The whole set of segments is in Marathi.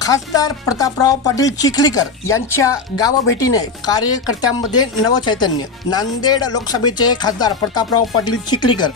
खासदार प्रतापराव पाटील चिखलीकर यांच्या गावभेटीने कार्यकर्त्यांमध्ये नवचैतन्य नांदेड लोकसभेचे खासदार प्रतापराव पाटील चिखलीकर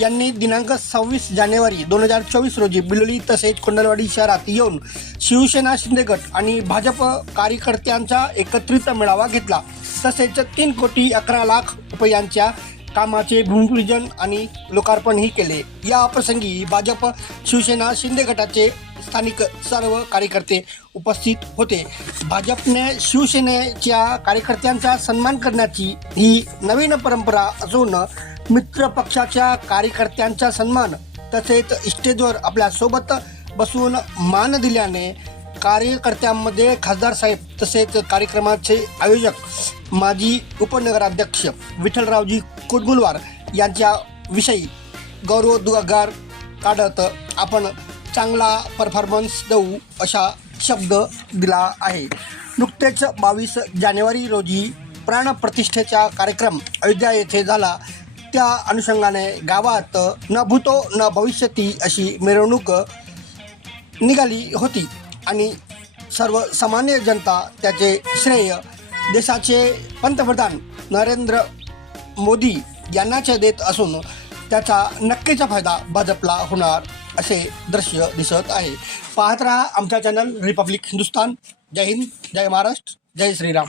यांनी दिनांक सव्वीस जानेवारी दोन हजार चोवीस रोजी बिलोली तसेच कोंडलवाडी शहरात येऊन शिवसेना शिंदेगट आणि भाजप कार्यकर्त्यांचा एकत्रित मेळावा घेतला. तसेच तीन कोटी अकरा लाख रुपयांच्या कामाचे भूमिपूजन आणि लोकार्पणही केले. या प्रसंगी भाजप शिवसेना शिंदे गटाचे स्थानिक सर्व कार्यकर्ते उपस्थित होते. भाजपने शिवसेनेच्या कार्यकर्त्यांचा सन्मान करण्याची ही नवीन परंपरा असून मित्र पक्षाच्या कार्यकर्त्यांचा सन्मान तसेच स्टेजवर आपल्यासोबत बसवून मान दिल्याने कार्यकर्त्यांमध्ये खासदार साहेब तसेच कार्यक्रमाचे आयोजक माजी उपनगराध्यक्ष विठ्ठलरावजी कुटगुलवार यांच्या विषयी गौरवोद्गार काढत आपण चांगला परफॉर्मन्स देऊ अशा शब्द दिला आहे. नुकतेच बावीस जानेवारी रोजी प्राणप्रतिष्ठेचा कार्यक्रम अयोध्या येथे झाला. त्या अनुषंगाने गावात न भूतो न भविष्यती अशी मिरवणूक निघाली होती आणि सर्वसामान्य जनता त्याचे श्रेय देशाचे पंतप्रधान नरेंद्र मोदी यांनाच देत असून त्याचा नक्कीचा फायदा भाजपला होणार असे दृश्य दिसत आहे. पाहत रहा आमचा चॅनल रिपब्लिक हिंदुस्तान जय हिंद जय महाराष्ट्र जय श्रीराम.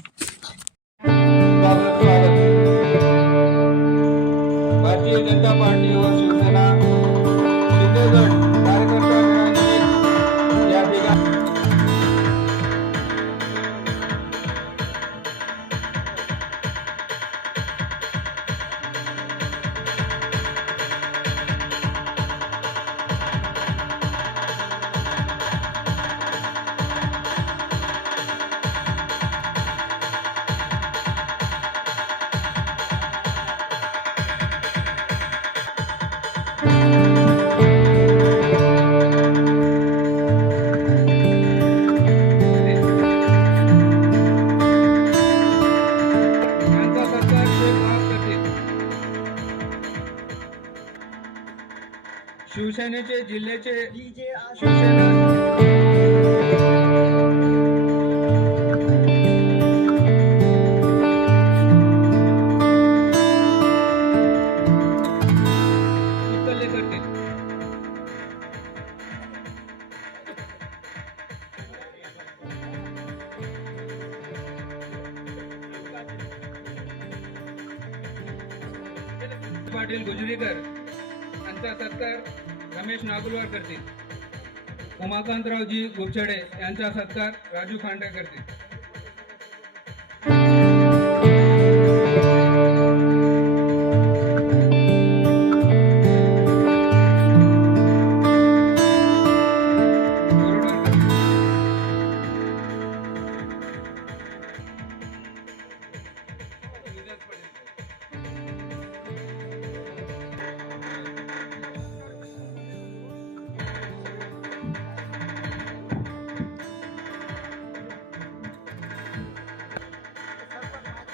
शिवसेनेचे जिल्ह्याचे पाटील गुजरीकर. यांचा सत्कार रमेश नागुलवार करतील. उमाकांतरावजी गुपछडे यांचा सत्कार राजू खांडे करतील.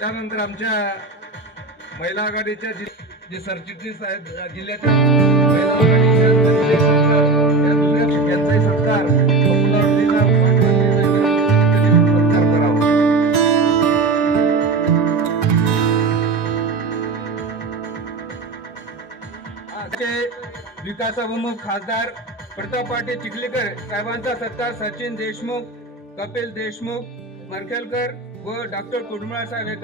त्यानंतर आमच्या महिला आघाडीच्या जे सरचिटणीस आहेत जिल्ह्याच्या महिला आघाडीच्या यांचाही सत्कार सत्कार करावा. आजचे विकासाभिमुख खासदार प्रताप पाटील चिखलीकर साहेबांचा सत्कार सचिन देशमुख कपिल देशमुख मरखेलकर व डॉक्टर कुडमळा साहेब हे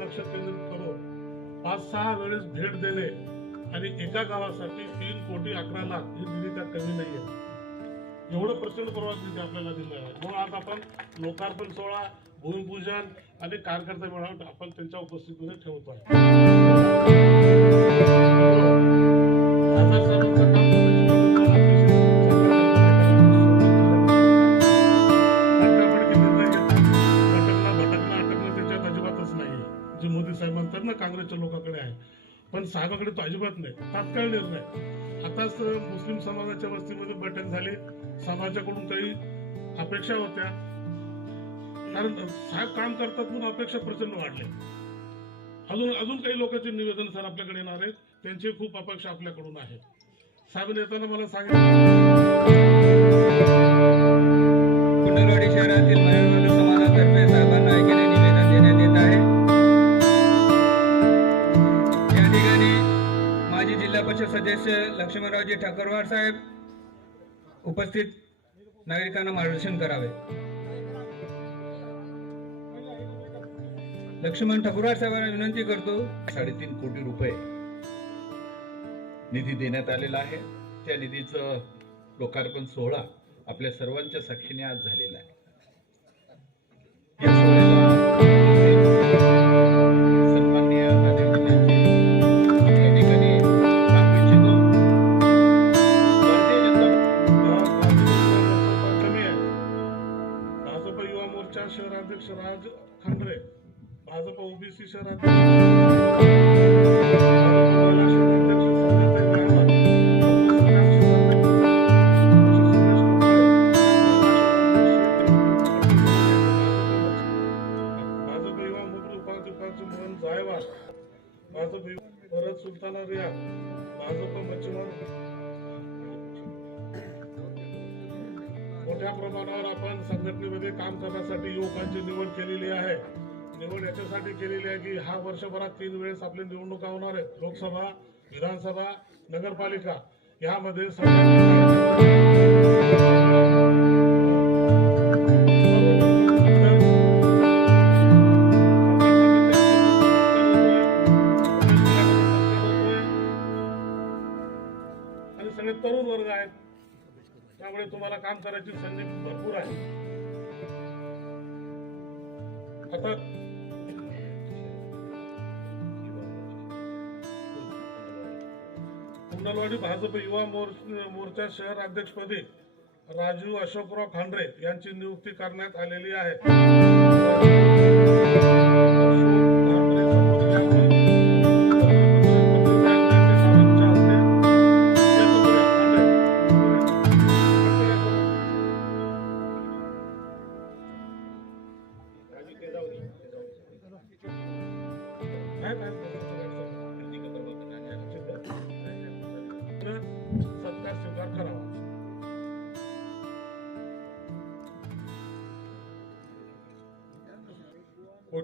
लक्ष केंद्रित करून पाच सहा वेळेस भेट देणे आणि एका गावासाठी तीन कोटी अकरा लाख ही निधी का कमी नाहीये. एवढं प्रचंड प्रवास निधी आपल्याला दिला आहे म्हणून आज आपण लोकार्पण सोहळा भूमिपूजन आणि कार्यकर्ता मेळावा आपण त्यांच्या उपस्थितीमध्ये ठेवतोय आहे. अजिबात नाही तात्काळ निर्णय आताच मुस्लिम समाजाच्या वस्तीमध्ये बैठक झाली. समाजाकडून काही अपेक्षा होत्या. कारण साहेब काम करतात म्हणून अपेक्षा प्रचंड वाढल्या अजून अजून काही लोकांचे निवेदन सर आपल्याकडे येणार आहेत. त्यांची खूप अपेक्षा आपल्याकडून आहेत साहेब येताना मला सांगितलं. अध्यक्ष लक्ष्मणरावजी ठाकरवार साहेब उपस्थित नागरिकांना मार्गदर्शन करावे. लक्ष्मण ठाकूरवार साहेबांना विनंती करतो. साडेतीन कोटी रुपये निधी देण्यात आलेला आहे. त्या निधीचं लोकार्पण सोहळा आपल्या सर्वांच्या साक्षीने आज झालेला आहे. अध्यक्ष राज खांडरे भाजप ओबीसी शहरात भाजप युवा मोर्चा मोहन भाजप युवा भरत सुलताना रिया प्रमाणावर आपण. संघटनेमध्ये काम करण्यासाठी युवकांची निवड केलेली आहे. निवड याच्यासाठी केलेली आहे की हा वर्षभरात तीन वेळेस आपल्या निवडणुका होणार आहेत लोकसभा विधानसभा नगरपालिका. यामध्ये आणि सगळे तरुण वर्ग आहेत. त्यामुळे तुम्हाला काम करायची संधी भरपूर आहे. आता कुंडलवाडी भाजप युवा मोर्चा शहर अध्यक्षपदी राजू अशोकराव खांडरे यांची नियुक्ती करण्यात आलेली आहे.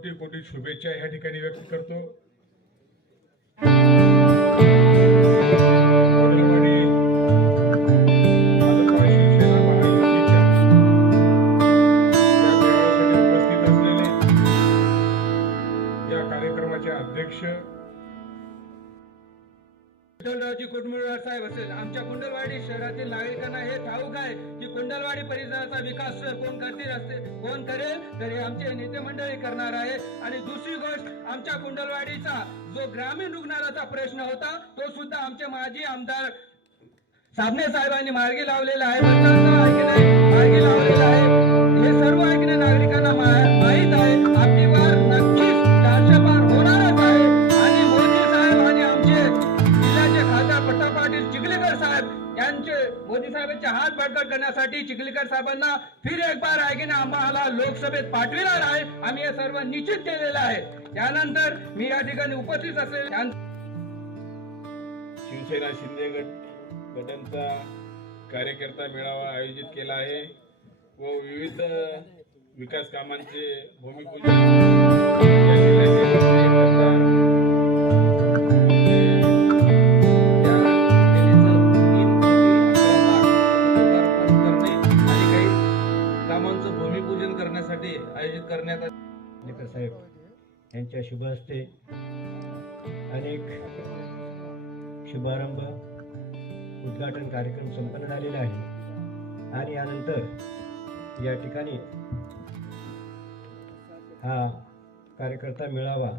कोटी कोटी शुभेच्छा या ठिकाणी व्यक्त करतो. विठ्ठलरावजी कुटमुळवार साहेब असेल आमच्या कुंडलवाडी शहरातील नागरिकांना हे ठाऊक आहे की कुंडलवाडी परिसराचा विकास कोण करतील असते कोण करेल? तर हे आमचे नेते मंडळी करणार आहे. आणि दुसरी गोष्ट आमच्या कुंडलवाडीचा जो ग्रामीण रुग्णालयाचा प्रश्न होता तो सुद्धा आमचे माजी आमदार साबणे साहेबांनी मार्गी लावलेला आहे. मार्गी लावलेला आहे. हे सर्व ऐकणे नागरिकांना साहेबांचे हात बळकट करण्यासाठी चिखलीकर साहेबांना फिर एक बार ऐकणे आम्हाला लोकसभेत पाठविणार आहे. आम्ही हे सर्व निश्चित केलेलं आहे. त्यानंतर मी या ठिकाणी उपस्थित असेल. शिवसेना शिंदे गट गटांचा कार्यकर्ता मेळावा आयोजित केला आहे व विविध विकास कामांचे भूमिपूजन तुमच्या शुभ हस्ते अनेक शुभारंभ उद्घाटन कार्यक्रम संपन्न झालेले आहे. आणि यानंतर या ठिकाणी हा कार्यकर्ता मेळावा